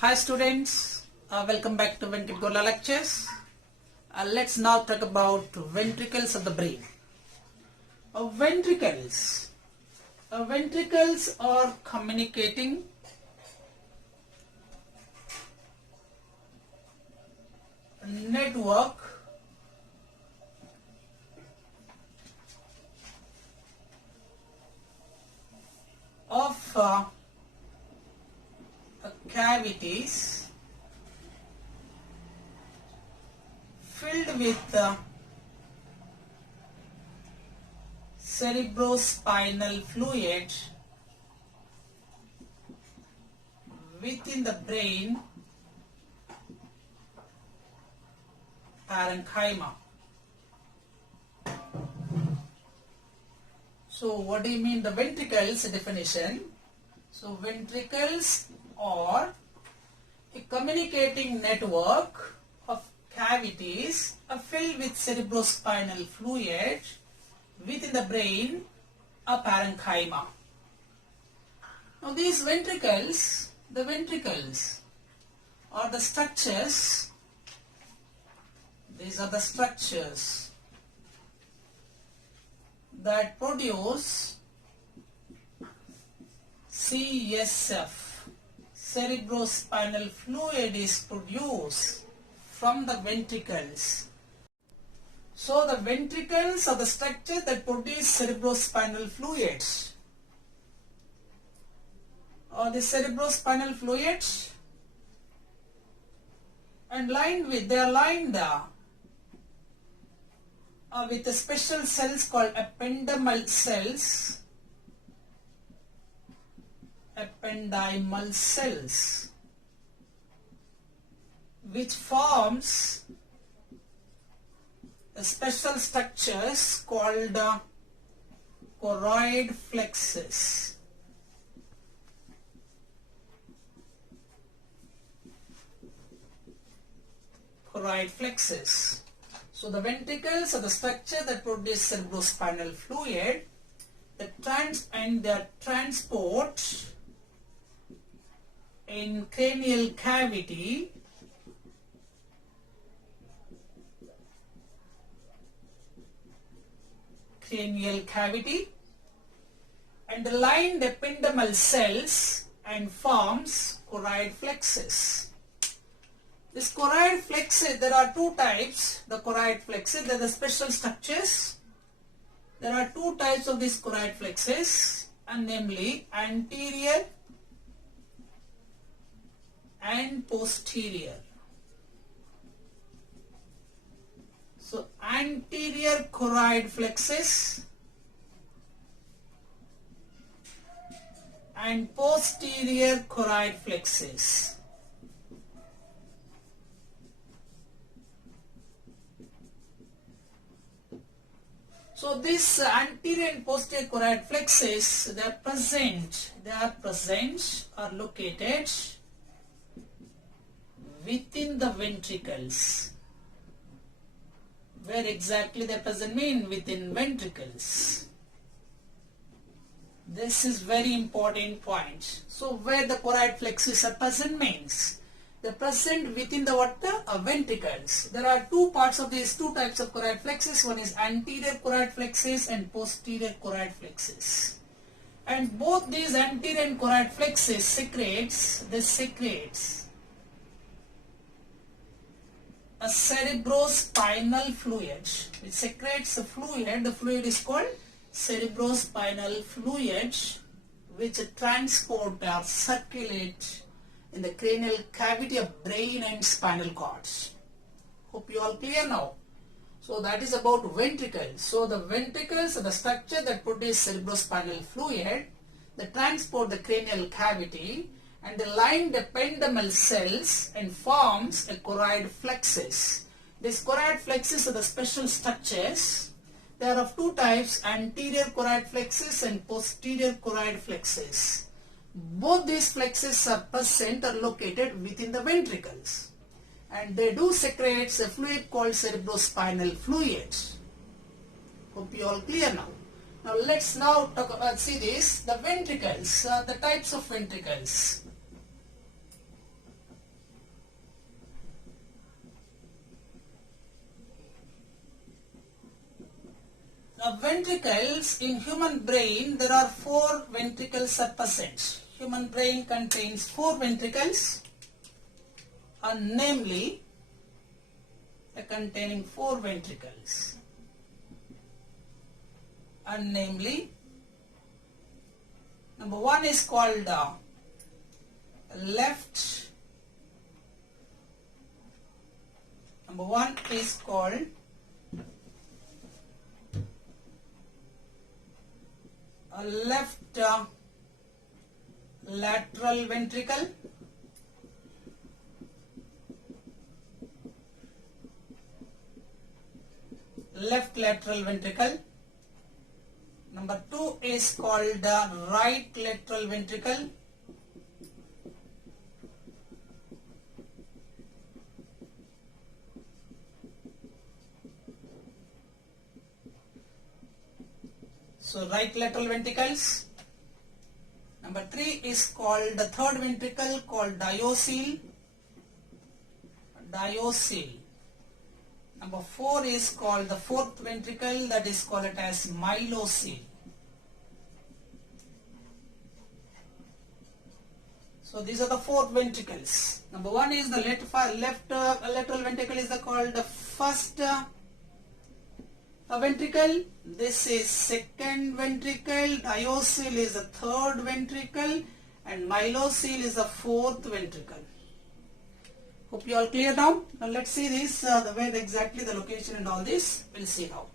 Hi students, welcome back to Ventricles lectures. Let's now talk about ventricles of the brain. Ventricles are communicating network of cavities filled with cerebrospinal fluid within the brain parenchyma. So what do you mean the ventricles definition? So ventricles are a communicating network of cavities filled with cerebrospinal fluid within the brain, a parenchyma. Now these ventricles, the ventricles are the structures, these are the structures that produce CSF. Cerebrospinal fluid is produced from the ventricles. So the ventricles are the structure that produce cerebrospinal fluid. The cerebrospinal fluid and they are lined with the special cells called ependymal cells, which forms special structures called choroid plexus. Choroid plexus. So the ventricles are the structure that produce cerebrospinal fluid, and their transport in cranial cavity and the lined ependymal cells and forms choroid plexus. This choroid plexus, there are two types, the choroid plexus, they are the special structures. There are two types of this choroid plexus, and namely anterior and posterior. So anterior choroid plexus and posterior choroid plexus. So this anterior and posterior choroid plexus, they are located within the ventricles. Where exactly they present mean? Within ventricles. This is very important point. So where the choroid plexus are present means they are present within the ventricles. There are two parts of these two types of choroid plexus. One is anterior choroid plexus and posterior choroid plexus. And both these anterior and choroid plexus secretes a cerebrospinal fluid. It secretes a fluid. The fluid is called cerebrospinal fluid, which transport or circulate in the cranial cavity of brain and spinal cords. Hope you all clear now. So that is about ventricles. So the ventricles are the structure that produce cerebrospinal fluid, that transport the cranial cavity, and they line the ependymal cells and forms a choroid plexus. These choroid plexus are the special structures. They are of two types, anterior choroid plexus and posterior choroid plexus. Both these plexus are present or located within the ventricles, and they do secrete a fluid called cerebrospinal fluid. Hope you all clear now. Now let's now see this, the ventricles, the types of ventricles. Ventricles in human brain, there are 4 ventricles are present. Human brain contains 4 ventricles, namely containing 4 ventricles, and namely number 1 is called left. Number 1 is called a left lateral ventricle. Left lateral ventricle. Number 2 is called right lateral ventricle. So right lateral ventricles. Number 3 is called the third ventricle, called Diocoel. Diocoel. Number 4 is called the fourth ventricle, that is called it as Myelocoel. So these are the 4 ventricles. Number 1 is the left lateral ventricle is called the first ventricle. This is second ventricle. Diocoel is the third ventricle, and Myelocoel is the fourth ventricle. Hope you all clear now. Now let's see this, the way exactly the location and all this. We'll see now.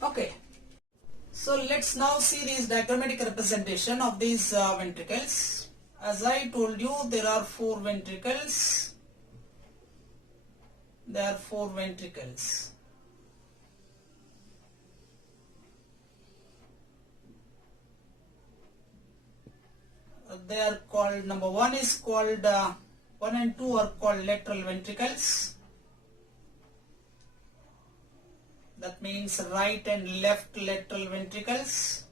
Okay. So let's now see this diagrammatic representation of these ventricles. As I told you, there are 4 ventricles. There are 4 ventricles. They are called, number 1 is called 1 and 2 are called lateral ventricles. That means right and left lateral ventricles.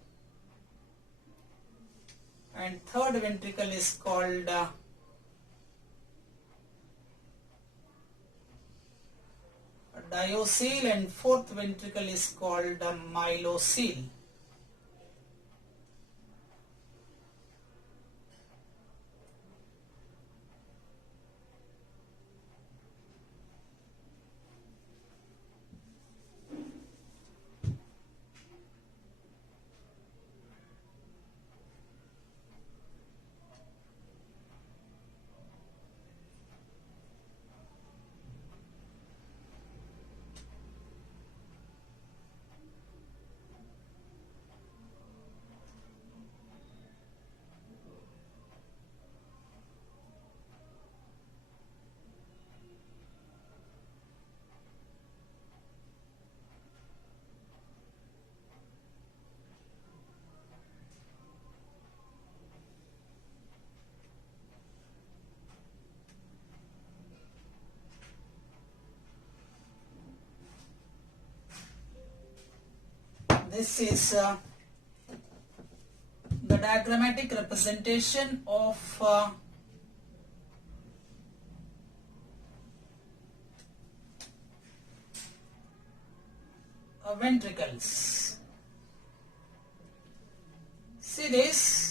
And third ventricle is called Diocoel, and fourth ventricle is called Myelocoel. This is the diagrammatic representation of ventricles. See this?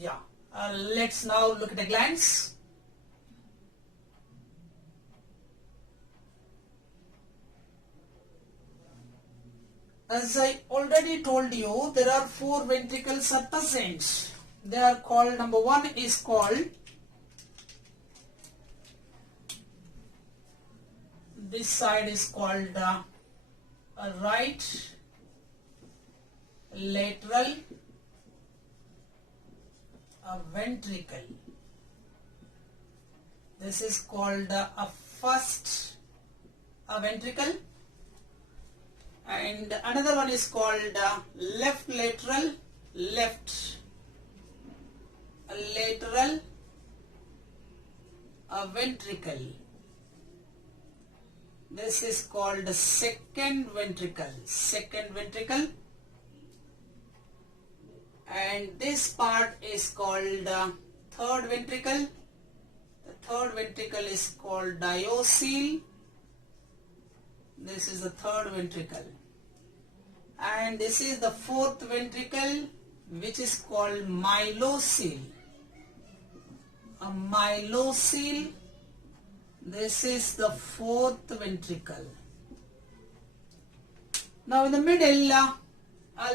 Yeah. Let's now look at a glance. As I already told you, there are 4 ventricles are present. They are called, number 1 is called, this side is called a right lateral ventricle. This is called a first ventricle, and another one is called left lateral ventricle. This is called the second ventricle. Second ventricle. And this part is called third ventricle. The third ventricle is called Diocoel. This is the third ventricle. And this is the fourth ventricle, which is called Myelocoel. A Myelocoel. This is the fourth ventricle. Now in the middle,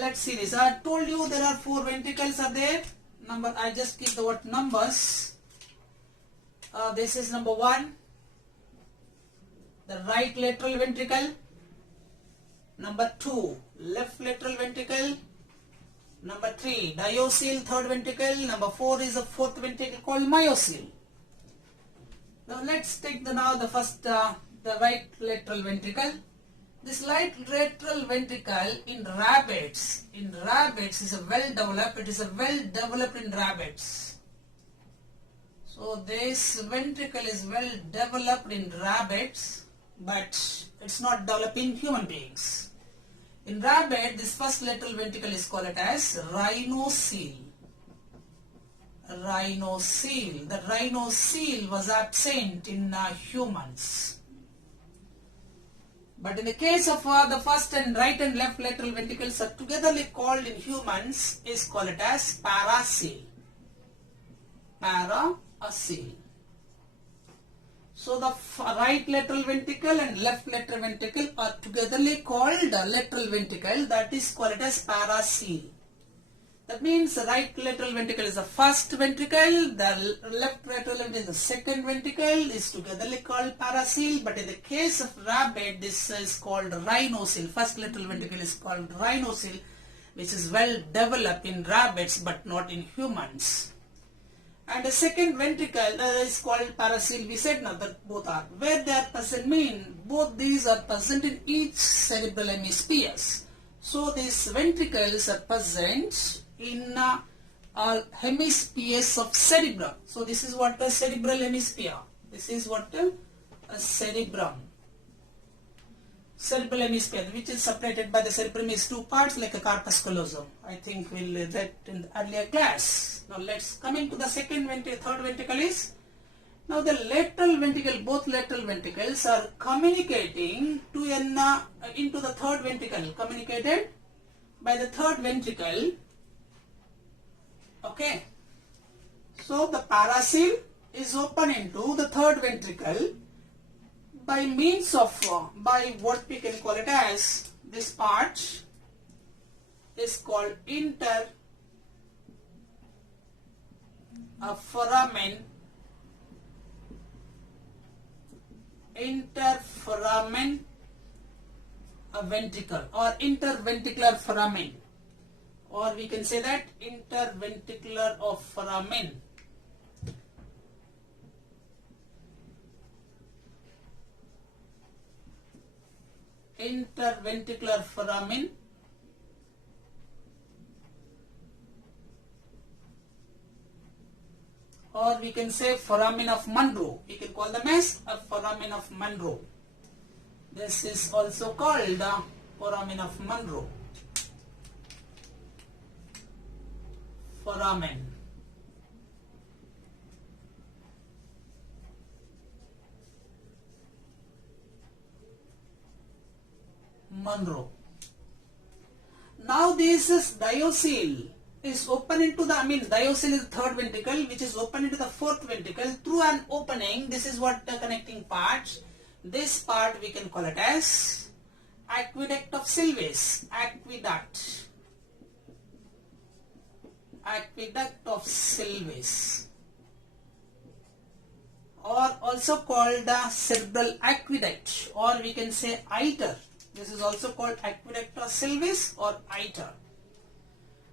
let's see this. I told you there are four ventricles are there. I just keep the word numbers. This is number 1, the right lateral ventricle. Number 2, left lateral ventricle. Number 3, Diocoel, third ventricle. Number 4 is the fourth ventricle called Myelocoel. Now let's take the first the right lateral ventricle. This right lateral ventricle in rabbits is a well developed. It is a well developed in rabbits. So this ventricle is well developed in rabbits, but it's not developed in human beings. In rabbit, this first lateral ventricle is called as Rhinocoel. Rhinocoel. The Rhinocoel was absent in humans. But in the case of the first and right and left lateral ventricles are togetherly called in humans is called as Paracoel. Paracoel. So the right lateral ventricle and left lateral ventricle are togetherly called lateral ventricle, that is called as Paracoel. That means the right lateral ventricle is the first ventricle, the left lateral ventricle is the second ventricle, is togetherly called Paracoel. But in the case of rabbit, this is called Rhinocoel. First lateral ventricle is called Rhinocoel, which is well developed in rabbits but not in humans. And the second ventricle is called Paracoel. We said now that both are. Where they are present mean both these are present in each cerebral hemispheres. So these ventricles are present in hemispheres of cerebrum. So this is what a cerebral hemisphere. This is what a cerebrum. Cerebral hemisphere, which is separated by the cerebrum is two parts like a corpus callosum. I think we'll read that in the earlier class. Now let's come into the second ventricle. Third ventricle is, now the lateral ventricle, both lateral ventricles are communicating to into the third ventricle, communicated by the third ventricle. Okay, so the Paracoel is open into the third ventricle by means of by what we can call it as, this part is called interforamen ventricle or interventricular foramen, or we can say that interventricular of foramen. Interventricular foramen, or we can say foramen of Monroe. We can call them as a foramen of Monroe. This is also called foramen of Monroe. Foramen. Monroe. Now this is Diocoel is open into the, Diocoel is the third ventricle which is open into the fourth ventricle through an opening. This is what the connecting part. This part we can call it as aqueduct of Sylvius. Aqueduct. Aqueduct of Sylvius. Or also called the cerebral aqueduct, or we can say Iter. This is also called aqueduct of Sylvius or Iter.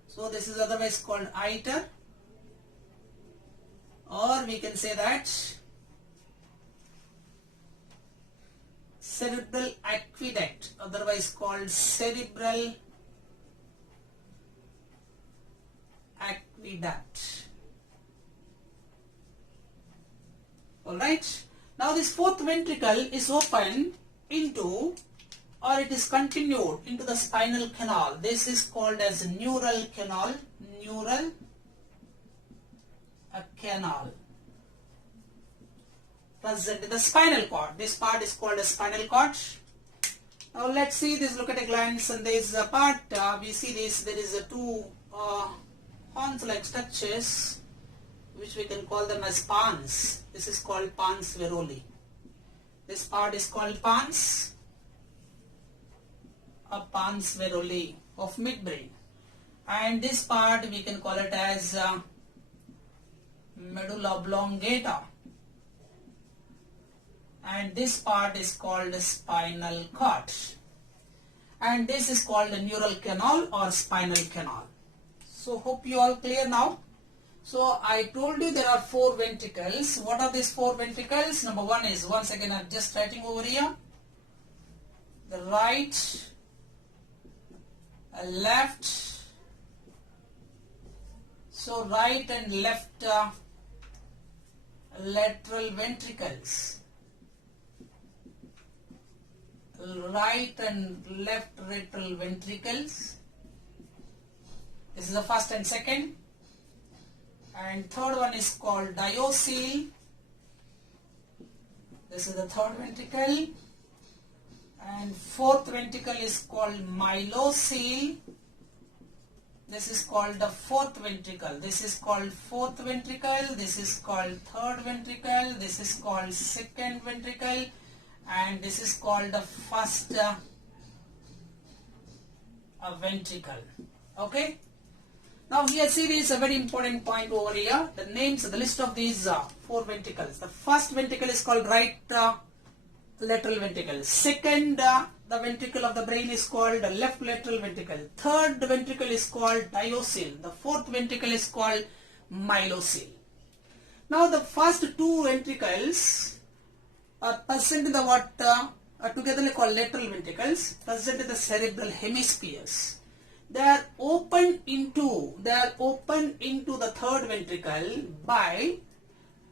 So this is otherwise called Iter, or we can say that cerebral aqueduct, otherwise called cerebral aqueduct. Alright. Now this fourth ventricle is open into, or it is continued into the spinal canal. This is called as neural canal. Neural canal present in the spinal cord. This part is called a spinal cord. Now let's see this. Look at a glance and this part. We see this. There is two horns-like structures, which we can call them as pons. This is called pons varoli. This part is called pons varoli of midbrain, and this part we can call it as medulla oblongata, and this part is called spinal cord, and this is called a neural canal or spinal canal. So hope you all clear now. So I told you there are 4 ventricles. What are these 4 ventricles? Number 1 is, once again I'm just writing over here, the right, left. So right and left lateral ventricles. Right and left lateral ventricles. This is the first and second. And third one is called Diocoel. This is the third ventricle. And fourth ventricle is called Myelocoel. This is called the fourth ventricle. This is called fourth ventricle. This is called third ventricle. This is called second ventricle. And this is called the first ventricle. Okay. Now here see this is a very important point over here. The names, the list of these 4 ventricles. The first ventricle is called right lateral ventricle. Second, the ventricle of the brain is called left lateral ventricle. Third ventricle is called Diocoel. The fourth ventricle is called Myelocoel. Now the first 2 ventricles are present in the what are together called lateral ventricles, present in the cerebral hemispheres. They are open into the third ventricle by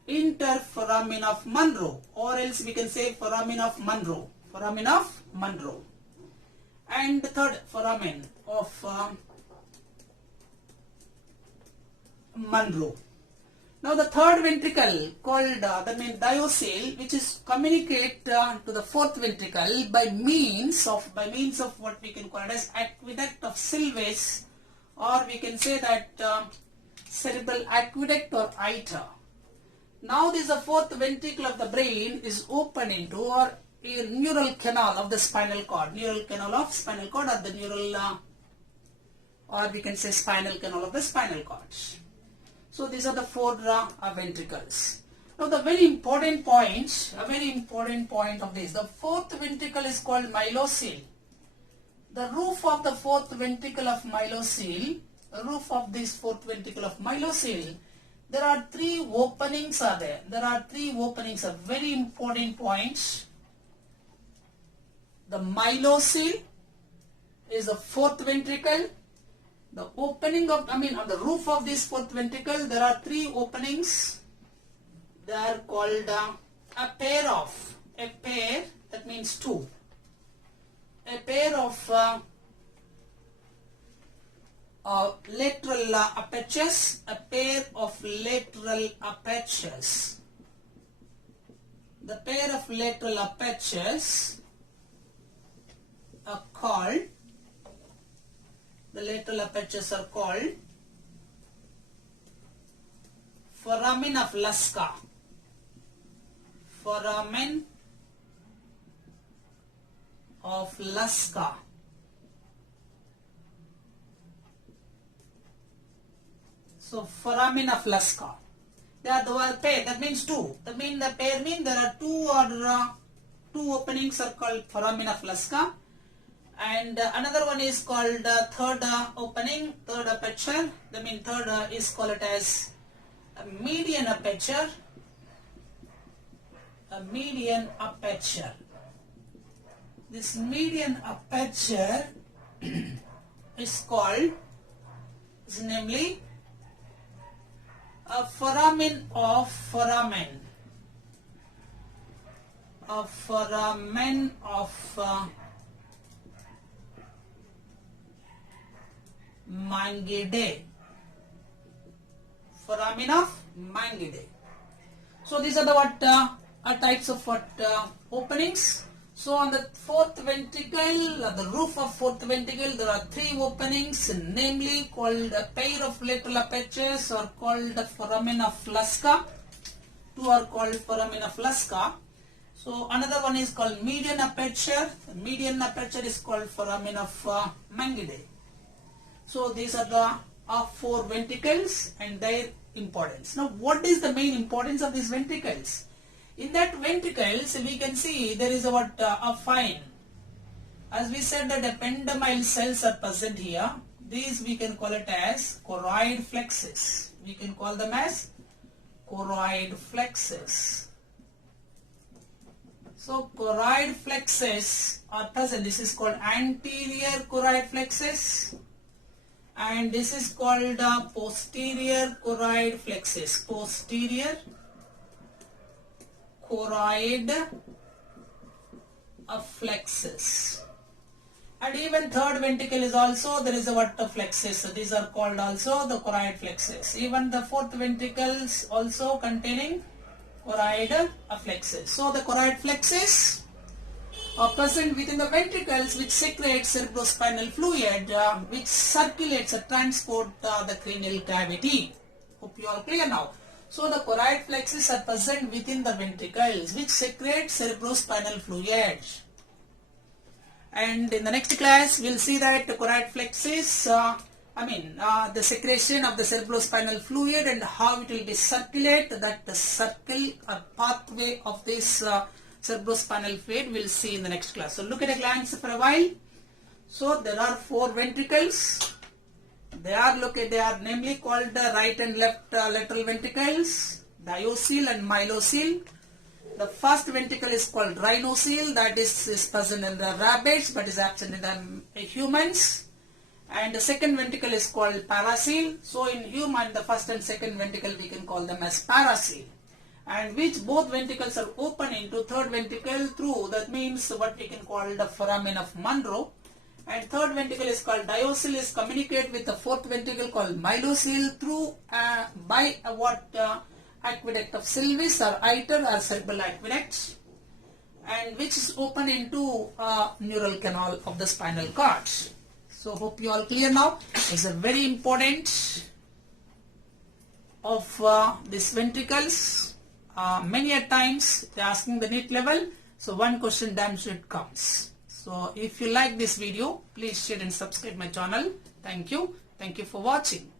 interforamen of Monro, or else we can say foramen of Monro. Foramen of Monro. And the third foramen of Monro. Now the third ventricle called Diocoel, which is communicate to the fourth ventricle by means of what we can call it as aqueduct of Sylvius, or we can say that cerebral aqueduct or Iter. Now this is the fourth ventricle of the brain is open into or a neural canal of the spinal cord. Neural canal of spinal cord, or the neural or we can say spinal canal of the spinal cord. So these are the 4 ventricles. Now the very important point of this, the fourth ventricle is called Myelocoel. The roof of the fourth ventricle of Myelocoel, the roof of this fourth ventricle of Myelocoel, there are 3 openings are there. There are 3 openings, are very important points. The Myelocoel is the fourth ventricle. The opening of, on the roof of this fourth ventricle, there are 3 openings. They are called a pair, that means 2. A pair of lateral apertures, a pair of lateral apertures. The pair of lateral apertures are called, the lateral apertures are called foramen of Lasca. Foramen of Lasca. So foramen of Lasca. They are the pair. That means 2. The pair means there are 2 openings are called foramen of Lasca. And another one is called third opening, third aperture. Third is called as a median aperture. A median aperture. This median aperture is called, namely, a foramen of foramen. a foramen of Mangidae. Foramen of Mangidae. So these are the types of openings. So on the fourth ventricle, the roof of fourth ventricle, there are 3 openings, namely called a pair of lateral apertures or called the foramen of Lasca. 2 are called foramen of Lasca. So another one is called median aperture. The median aperture is called foramen of Mangidae. So these are the 4 ventricles and their importance. Now what is the main importance of these ventricles? In that ventricles we can see there is a fine. As we said that ependymyle cells are present here. These we can call it as choroid flexes. We can call them as choroid flexes. So choroid flexes are present. This is called anterior choroid flexes. And this is called posterior choroid flexes. Posterior choroid flexes. And even third ventricle is also, there is a flexes. So these are called also the choroid flexes. Even the fourth ventricles also containing choroid flexes. So the choroid flexes are present within the ventricles which secrete cerebrospinal fluid which circulates or transport the cranial cavity. Hope you are clear now. So the choroid flexes are present within the ventricles which secrete cerebrospinal fluid. And in the next class we will see that the choroid flexes, the secretion of the cerebrospinal fluid and how it will be circulated, that the circle or pathway of this cerebrospinal fluid we will see in the next class. So look at a glance for a while. So there are 4 ventricles. They are namely called the right and left lateral ventricles, Diocoel and Myelocoel. The first ventricle is called Rhinocoel, that is present in the rabbits but is absent in the humans. And the second ventricle is called Paracoel. So in human, the first and second ventricle we can call them as Paracoel. And which both ventricles are open into third ventricle through, that means what we can call the foramen of Monro. And third ventricle is called Diocoel, is communicate with the fourth ventricle called Myelocoel through by aqueduct of Sylvis or Iter or cerebral aqueduct, and which is open into neural canal of the spinal cord. So hope you all clear now. It's a very important of these ventricles. Many a times they are asking the NEET level, so one question damn sure it comes. So if you like this video, please share and subscribe my channel. Thank you. Thank you for watching.